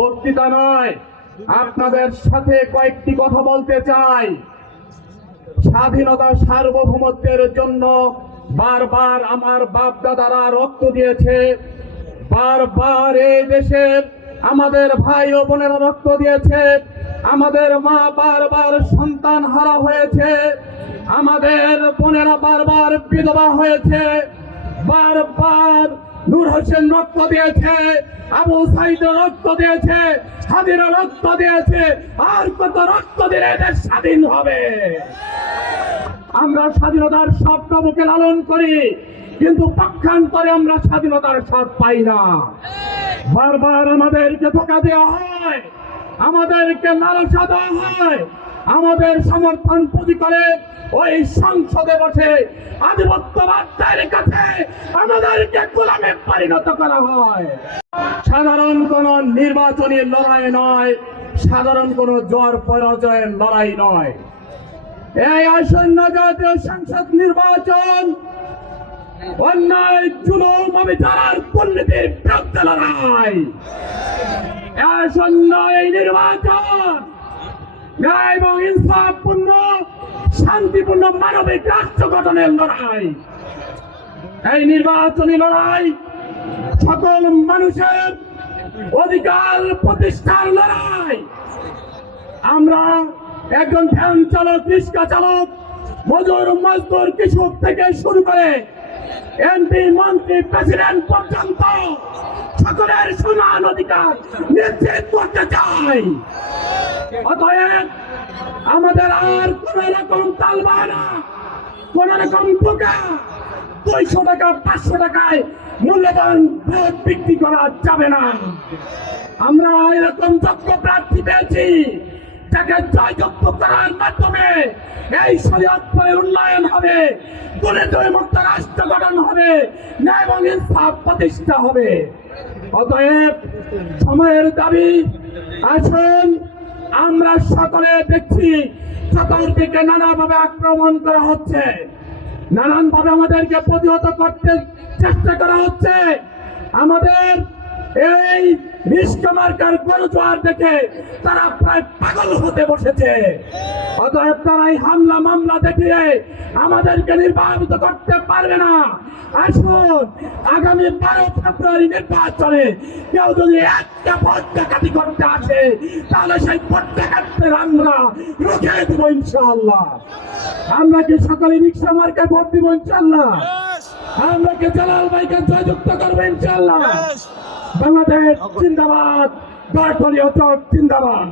বক্তৃতা নয়, আপনাদের সাথে কয়েকটি কথা বলতে চাই। স্বাধীনতা সার্বভৌমত্বের জন্য বারবার আমার বাপ দাদারা রক্ত দিয়েছে, বারবার এই দেশের আমাদের ভাই ও বোনেরা রক্ত দিয়েছে, আমাদের মা বারবার সন্তান হারা হয়েছে, আমাদের বোনেরা বারবার বিধবা হয়েছে, বারবার নূর হোসেন রক্ত দিয়েছে, আবু সাইদ রক্ত দিয়েছে, স্বাধীন রক্ত দিয়েছে। আর কত রক্ত দিলে দেশ স্বাধীন হবে? আমরা স্বাধীনতার স্বপ্ন বুকে লালন করি, কিন্তু পক্ষান্তরে আমরা স্বাধীনতার স্বাদ পাই না। বারবার আমাদেরকে ধোঁকা দেওয়া হয়, আমাদেরকে লালসা দেওয়া হয়, আমাদের সমর্থন পুঁজি করে ওই সংসদে বসে আধিপত্যবাদের কাছে আমাদেরকে গোলামে পরিণত করা হয়। সাধারণ কোন নির্বাচনী লড়াই নয়, সাধারণ কোন জয় পরাজয়ের লড়াই নয়। এই আসন্ন জাতীয় সংসদ নির্বাচন অন্যায়, জুলুম, অবিচার, দুর্নীতির বিরুদ্ধে লড়াই। আসন্ন এই নির্বাচন ন্যায় এবং ইনসাফপূর্ণ, শান্তিপূর্ণ মানবিক রাষ্ট্র গঠনের লড়াই। এই নির্বাচনী লড়াই সকল মানুষের অধিকার প্রতিষ্ঠার লড়াই। আমরা একজন ভ্যান চালক, রিক্সা চালক, মজুর, মজদুর, কৃষক থেকে শুরু করে এমপি, মন্ত্রী, প্রেসিডেন্ট পর্যন্ত সকলের সমান অধিকার নিশ্চিত করতে চাই। অতএব আমাদের আর কোন রকম তালবাহানা, কোন রকম বোকা 200 টাকা 500 টাকায় মূল্যবান ভোট বিক্রি করা যাবে না। আমরা এরকম যোগ্য প্রার্থী পেয়েছি যাকে জয়যুক্ত করার মাধ্যমে এই শরীয়তপুরের উন্নয়ন হবে, দুর্নীতিমুক্ত রাষ্ট্র গঠন হবে, ন্যায় এবং ইনসাফ প্রতিষ্ঠা হবে। অতএব সময়ের দাবি, আসুন আমরা সকলে দেখছি চতুর্দিকে নানাভাবে আক্রমণ করা হচ্ছে, নানানভাবে আমাদেরকে প্রতিহত করতে চেষ্টা করা হচ্ছে। আমাদের এই রিস্কা মার্কার গণজোয়ার দেখে তারা প্রায় পাগল হতে বসেছে। অতএব তারা এই হামলা মামলা দেখিয়ে আমাদেরকে নির্বাচিত করতে পারবে না। আসুন আগামী 12 ফেব্রুয়ারি নির্বাচনে কেউ যদি একটা ভোট ডাকাতি করতে আসে, তাহলে সেই ভোট ডাকাতদের আমরা রুখে দেবো ইনশাআল্লাহ। আমরা কি সকালে রিক্সা মার্কায় ভোট দিব ইনশাআল্লাহ? আমরা কি জালাল ভাইকে জয়যুক্ত করবো ইনশাআল্লাহ? বাংলাদেশ জিন্দাবাদ, দলীয় জোট জিন্দাবাদ।